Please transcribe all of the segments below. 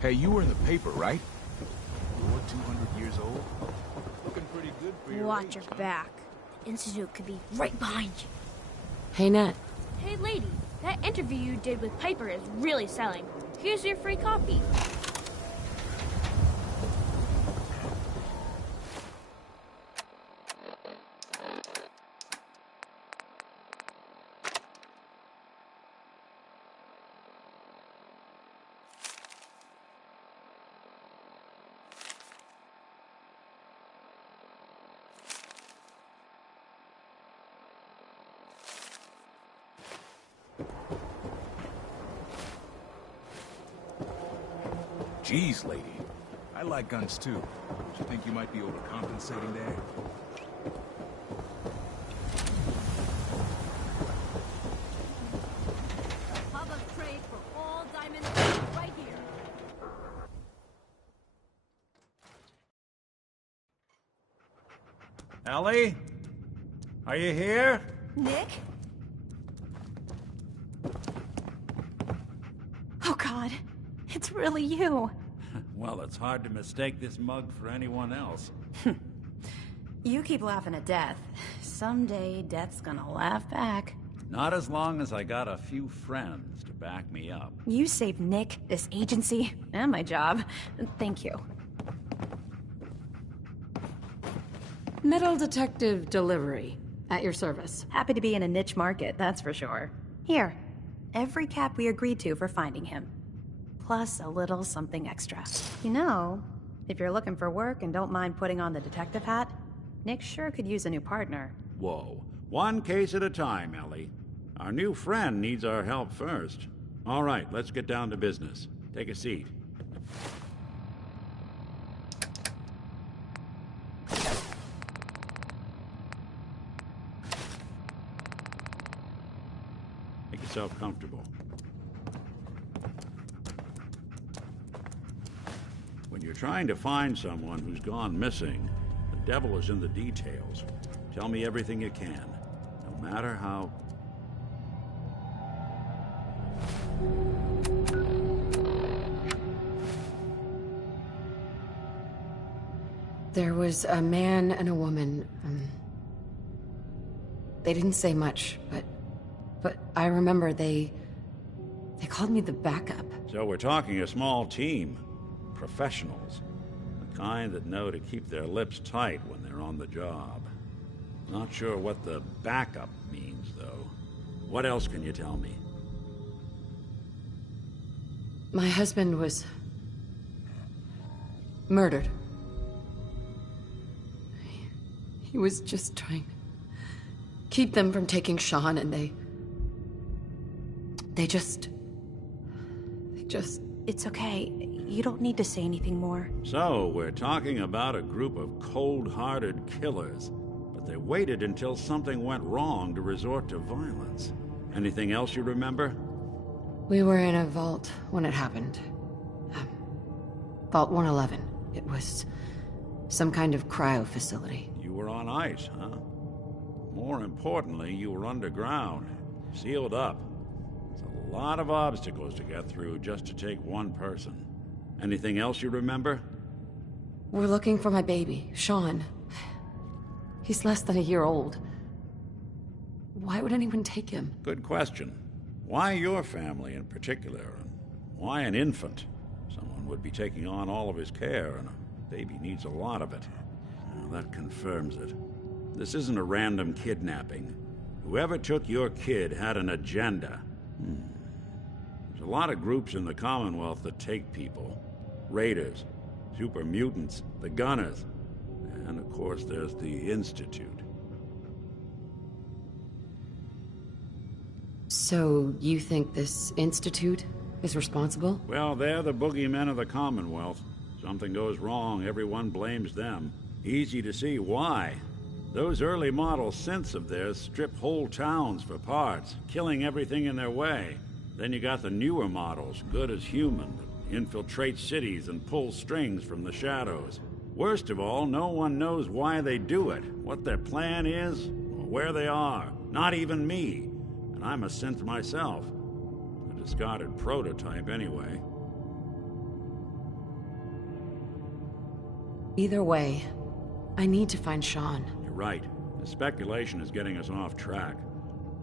Hey, you were in the paper, right? You're 200 years old? Looking pretty good for your Watch age, your back. The Institute could be right behind you. Hey, Nat. Hey, lady. That interview you did with Piper is really selling. Here's your free copy. Jeez, lady. I like guns too. Don't you think you might be overcompensating there? Public trade for all diamonds right here. Ellie? Are you here? Nick? Oh God, it's really you. Well, it's hard to mistake this mug for anyone else. You keep laughing at death. Someday, death's gonna laugh back. Not as long as I got a few friends to back me up. You saved Nick, this agency, and my job. Thank you. Metal detective delivery. At your service. Happy to be in a niche market, that's for sure. Here, every cap we agreed to for finding him. Plus a little something extra. You know, if you're looking for work and don't mind putting on the detective hat, Nick sure could use a new partner. Whoa. One case at a time, Ellie. Our new friend needs our help first. All right, let's get down to business. Take a seat. Make yourself comfortable. When you're trying to find someone who's gone missing, the devil is in the details. Tell me everything you can, no matter how... There was a man and a woman. They didn't say much, but I remember they called me the backup. So we're talking a small team. Professionals. The kind that know to keep their lips tight when they're on the job. Not sure what the backup means, though. What else can you tell me? My husband was murdered. He was just trying to keep them from taking Sean, and they just... It's okay. You don't need to say anything more. So, we're talking about a group of cold-hearted killers, but they waited until something went wrong to resort to violence. Anything else you remember? We were in a vault when it happened. Vault 111. It was some kind of cryo facility. You were on ice, huh? More importantly, you were underground, sealed up. It's a lot of obstacles to get through just to take one person. Anything else you remember? We're looking for my baby, Sean. He's less than a year old. Why would anyone take him? Good question. Why your family in particular? And why an infant? Someone would be taking on all of his care, and a baby needs a lot of it. Well, that confirms it. This isn't a random kidnapping. Whoever took your kid had an agenda. There's a lot of groups in the Commonwealth that take people. Raiders, super mutants, the Gunners, and of course there's the Institute. So, you think this Institute is responsible? Well, they're the boogeymen of the Commonwealth. Something goes wrong, everyone blames them. Easy to see why. Those early model synths of theirs strip whole towns for parts, killing everything in their way. Then you got the newer models, good as human, that infiltrate cities and pull strings from the shadows. Worst of all, no one knows why they do it, what their plan is, or where they are. Not even me. And I'm a synth myself. A discarded prototype anyway. Either way, I need to find Sean. You're right. The speculation is getting us off track.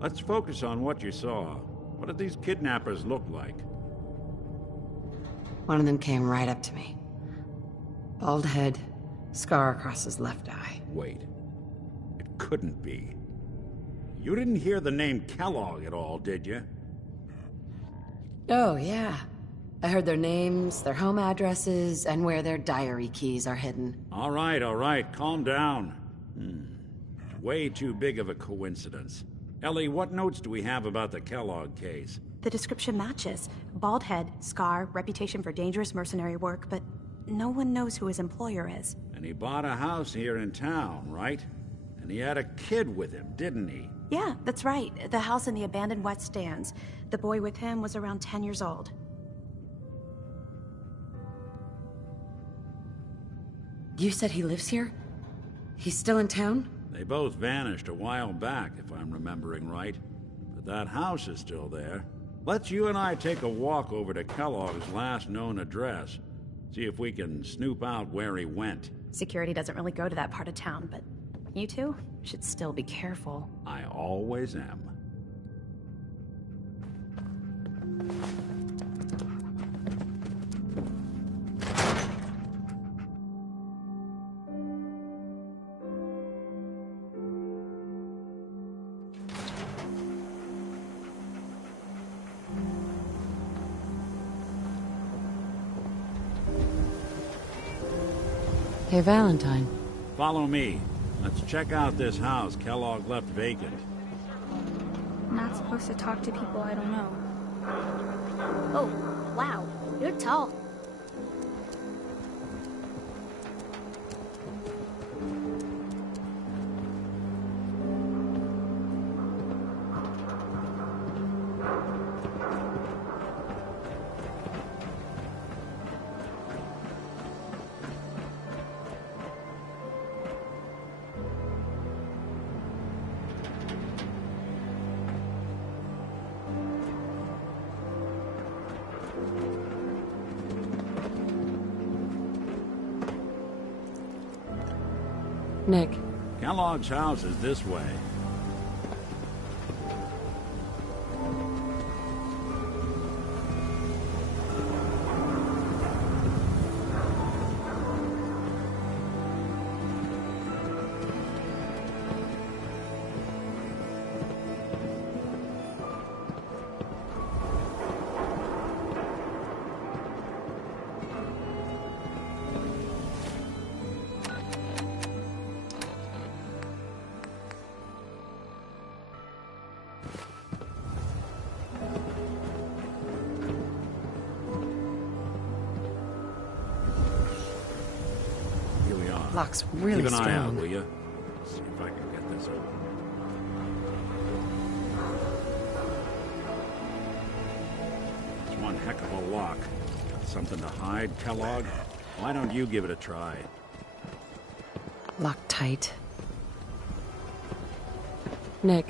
Let's focus on what you saw. What did these kidnappers look like? One of them came right up to me. Bald head, scar across his left eye. Wait. It couldn't be. You didn't hear the name Kellogg at all, did you? Oh, yeah. I heard their names, their home addresses, and where their diary keys are hidden. All right, calm down. It's way too big of a coincidence. Ellie, what notes do we have about the Kellogg case? The description matches. Bald head, scar, reputation for dangerous mercenary work, but no one knows who his employer is. And he bought a house here in town, right? And he had a kid with him, didn't he? Yeah, that's right. The house in the abandoned West Stands. The boy with him was around 10 years old. You said he lives here? He's still in town? They both vanished a while back, if I'm remembering right. But that house is still there. Let's you and I take a walk over to Kellogg's last known address. See if we can snoop out where he went. Security doesn't really go to that part of town, but you two should still be careful. I always am. Hey, Valentine. Follow me. Let's check out this house Kellogg left vacant. I'm not supposed to talk to people I don't know. Oh, wow. You're tall. Nick. Kellogg's house is this way. Lock's really Keep an strong. eye out, will you? See if I can get this open. It's one heck of a lock. Got something to hide, Kellogg? Why don't you give it a try? Locked tight. Nick.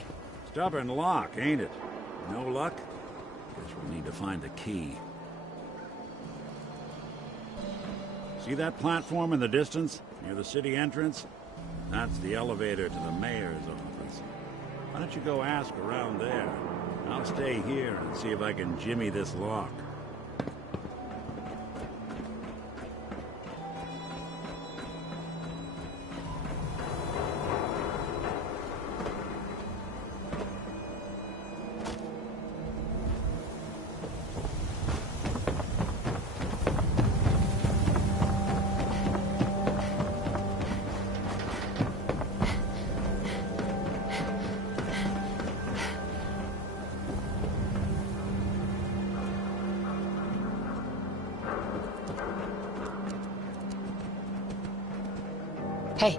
Stubborn lock, ain't it? No luck? Guess we'll need to find the key. See that platform in the distance, near the city entrance? That's the elevator to the mayor's office. Why don't you go ask around there? I'll stay here and see if I can jimmy this lock. Hey.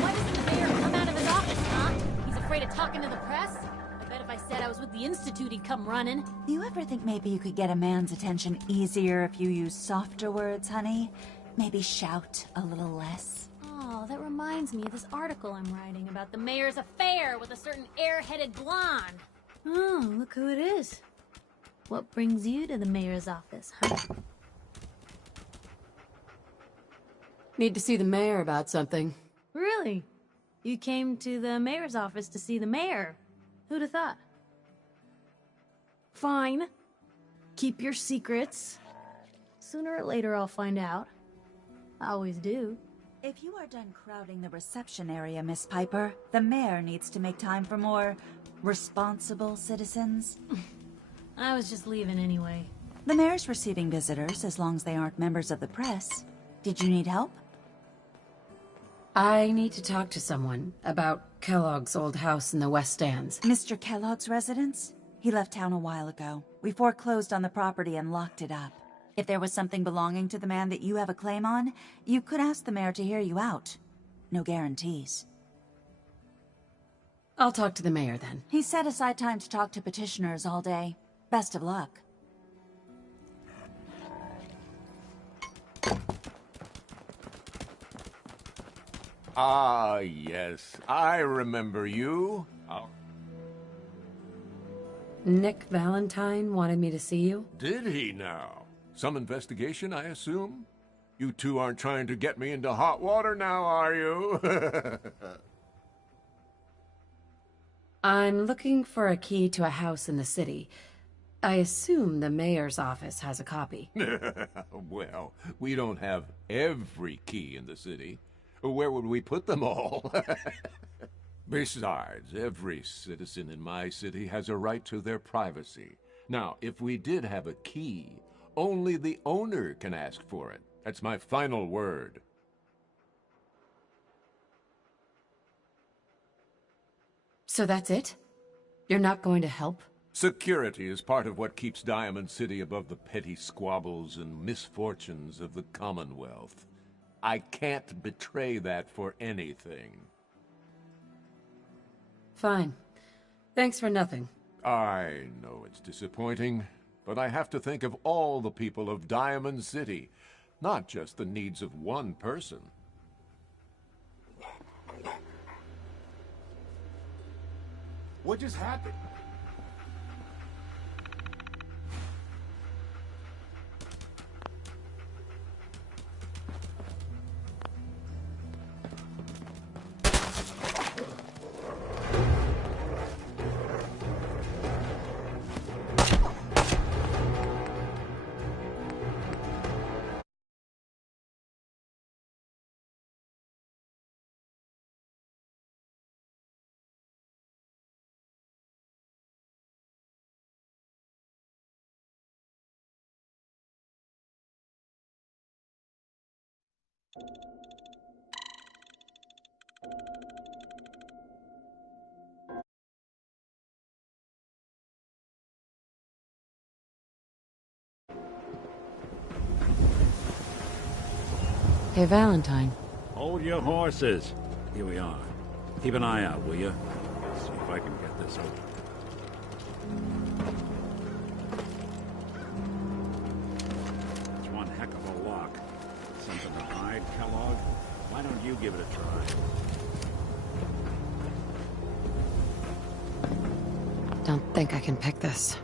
Why doesn't the mayor come out of his office, huh? He's afraid of talking to the press? I bet if I said I was with the Institute, he'd come running. Do you ever think maybe you could get a man's attention easier if you use softer words, honey? Maybe shout a little less? Oh, that reminds me of this article I'm writing about the mayor's affair with a certain airheaded blonde. Oh, look who it is. What brings you to the mayor's office, huh? Need to see the mayor about something. Really? You came to the mayor's office to see the mayor? Who'd have thought? Fine. Keep your secrets. Sooner or later I'll find out. I always do. If you are done crowding the reception area, Miss Piper, the mayor needs to make time for more responsible citizens. I was just leaving anyway. The mayor's receiving visitors as long as they aren't members of the press. Did you need help? I need to talk to someone about Kellogg's old house in the West Stands. Mr. Kellogg's residence? He left town a while ago. We foreclosed on the property and locked it up. If there was something belonging to the man that you have a claim on, you could ask the mayor to hear you out. No guarantees. I'll talk to the mayor then. He set aside time to talk to petitioners all day. Best of luck. Ah, yes. I remember you. Nick Valentine wanted me to see you. Did he now? Some investigation, I assume? You two aren't trying to get me into hot water now, are you? I'm looking for a key to a house in the city. I assume the mayor's office has a copy. Well, we don't have every key in the city. Where would we put them all? Besides, every citizen in my city has a right to their privacy. Now, if we did have a key, only the owner can ask for it. That's my final word. So that's it? You're not going to help? Security is part of what keeps Diamond City above the petty squabbles and misfortunes of the Commonwealth. I can't betray that for anything. Fine. Thanks for nothing. I know it's disappointing, but I have to think of all the people of Diamond City, not just the needs of one person. What just happened? Hey, Valentine. Hold your horses. Here we are. Keep an eye out, will you? See if I can get this open. It's one heck of a lock. Something to hide, Kellogg? Why don't you give it a try? Don't think I can pick this.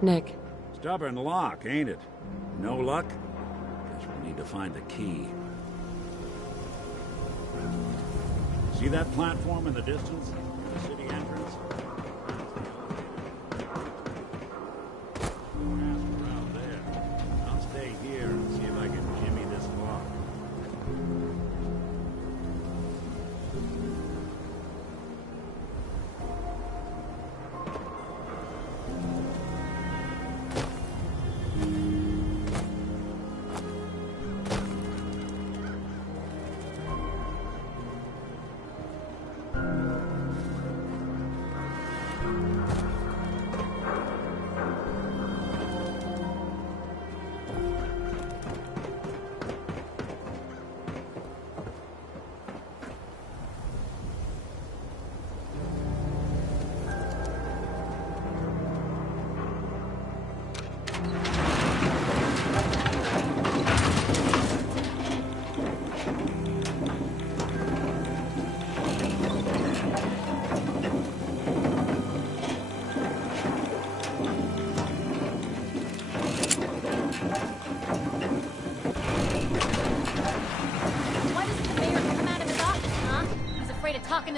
Nick. Stubborn lock, ain't it? No luck? Guess we need to find the key. See that platform in the distance? The city entrance? Around there. I'll stay here and see if I can jimmy this lock.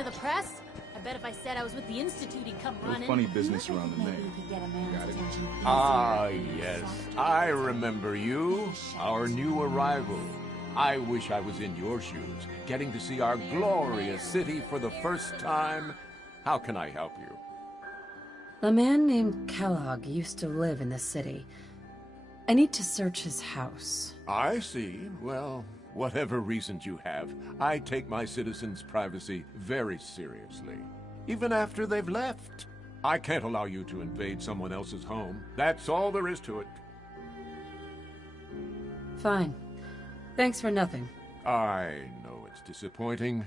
to the press? I bet if I said I was with the Institute, he'd come running. Funny business around the Maybe Mayor. you could get a man's Got it. attention Ah, easier. yes. I remember you. Our new arrival. I wish I was in your shoes, getting to see our glorious city for the first time. How can I help you? A man named Kellogg used to live in this city. I need to search his house. I see. Well, whatever reasons you have, I take my citizens' privacy very seriously. Even after they've left. I can't allow you to invade someone else's home. That's all there is to it. Fine. Thanks for nothing. I know it's disappointing.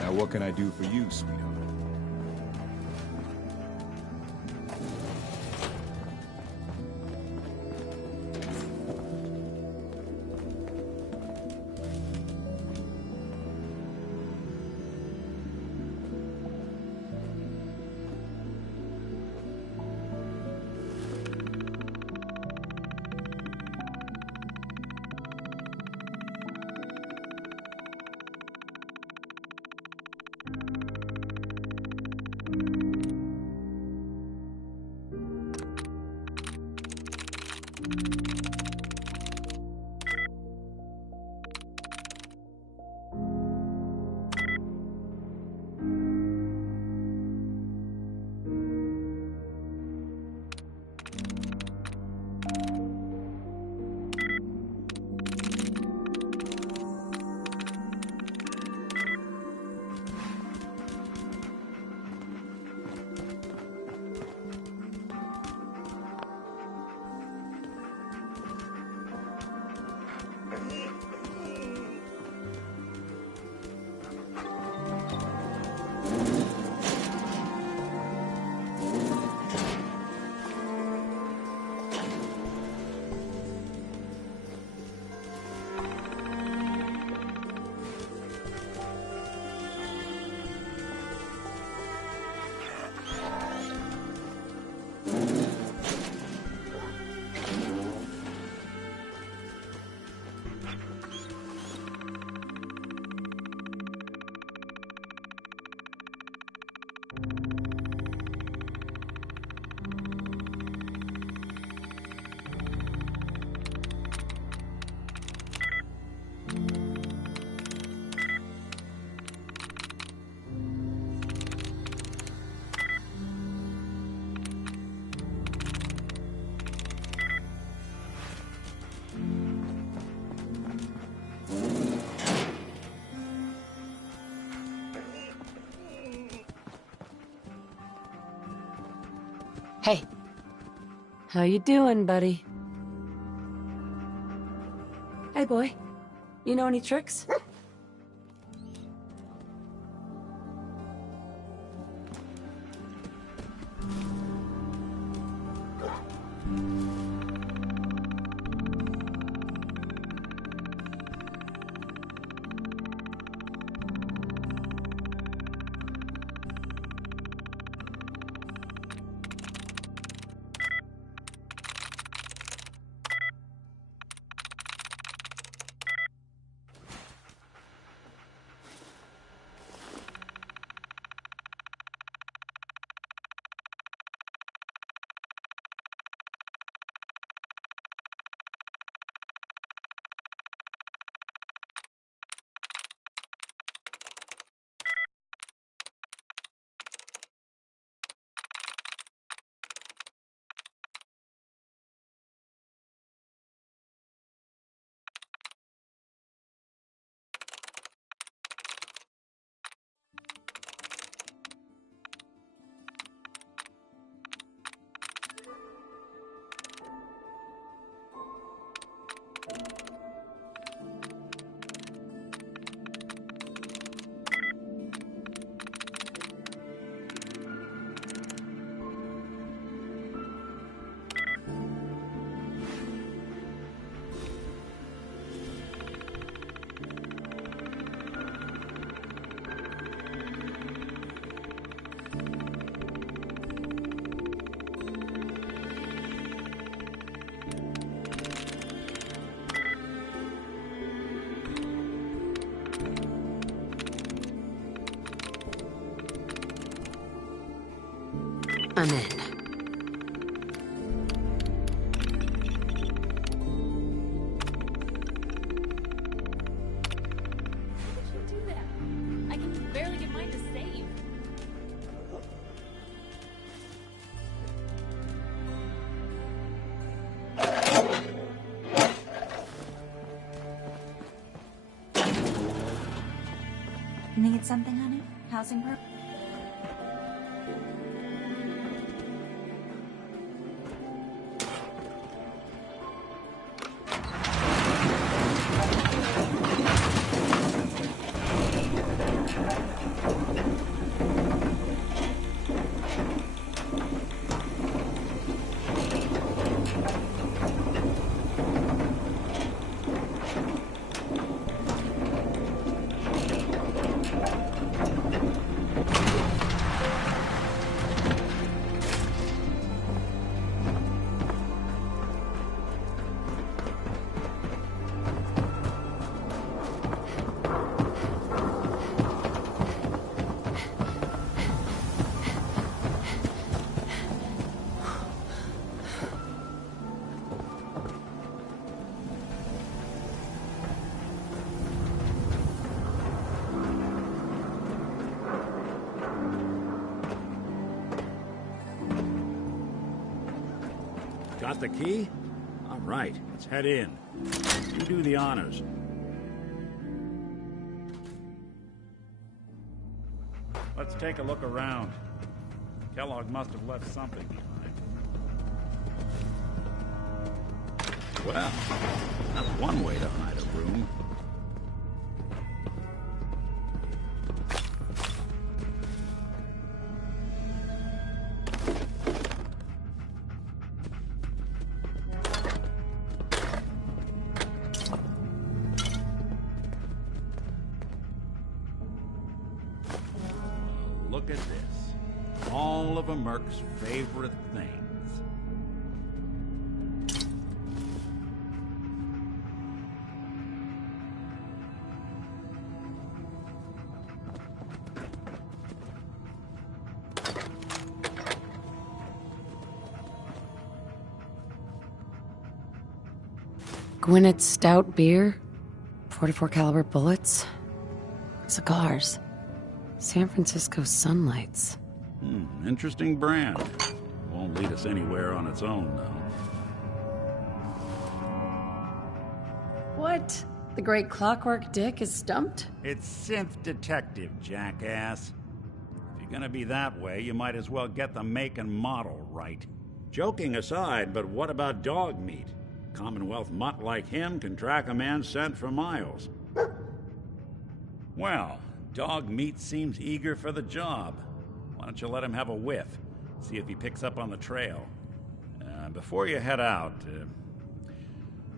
Now what can I do for you, sweetheart? Hey. How you doing, buddy? Hey, boy. You know any tricks? I'm in. I can barely get mine to save. Need something, honey? Housing purpose? Got the key? All right, let's head in. You do the honors. Let's take a look around. Kellogg must have left something behind. Well, that's one way to hide a room. Look at this. All of a Merc's favorite things. Gwynedd stout beer, 44 caliber bullets, cigars, San Francisco sunlights. Interesting brand. Won't lead us anywhere on its own, though. What? The great Clockwork Dick is stumped? It's synth detective, jackass. If you're gonna be that way, you might as well get the make and model right. Joking aside, but what about dog meat? Commonwealth mutt like him can track a man's scent for miles. Well, dog meat seems eager for the job. Why don't you let him have a whiff? See if he picks up on the trail. Before you head out,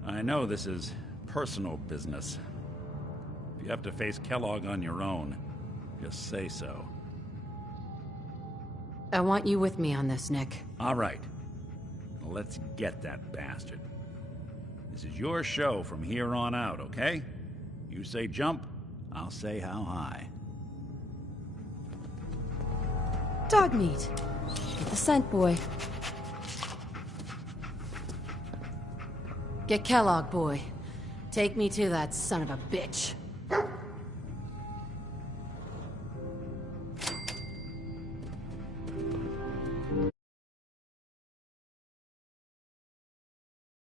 I know this is personal business. If you have to face Kellogg on your own, just say so. I want you with me on this, Nick. All right. Let's get that bastard. This is your show from here on out, okay? You say jump, I'll say how high. Dog meat. Get the scent, boy. Get Kellogg, boy. Take me to that son of a bitch.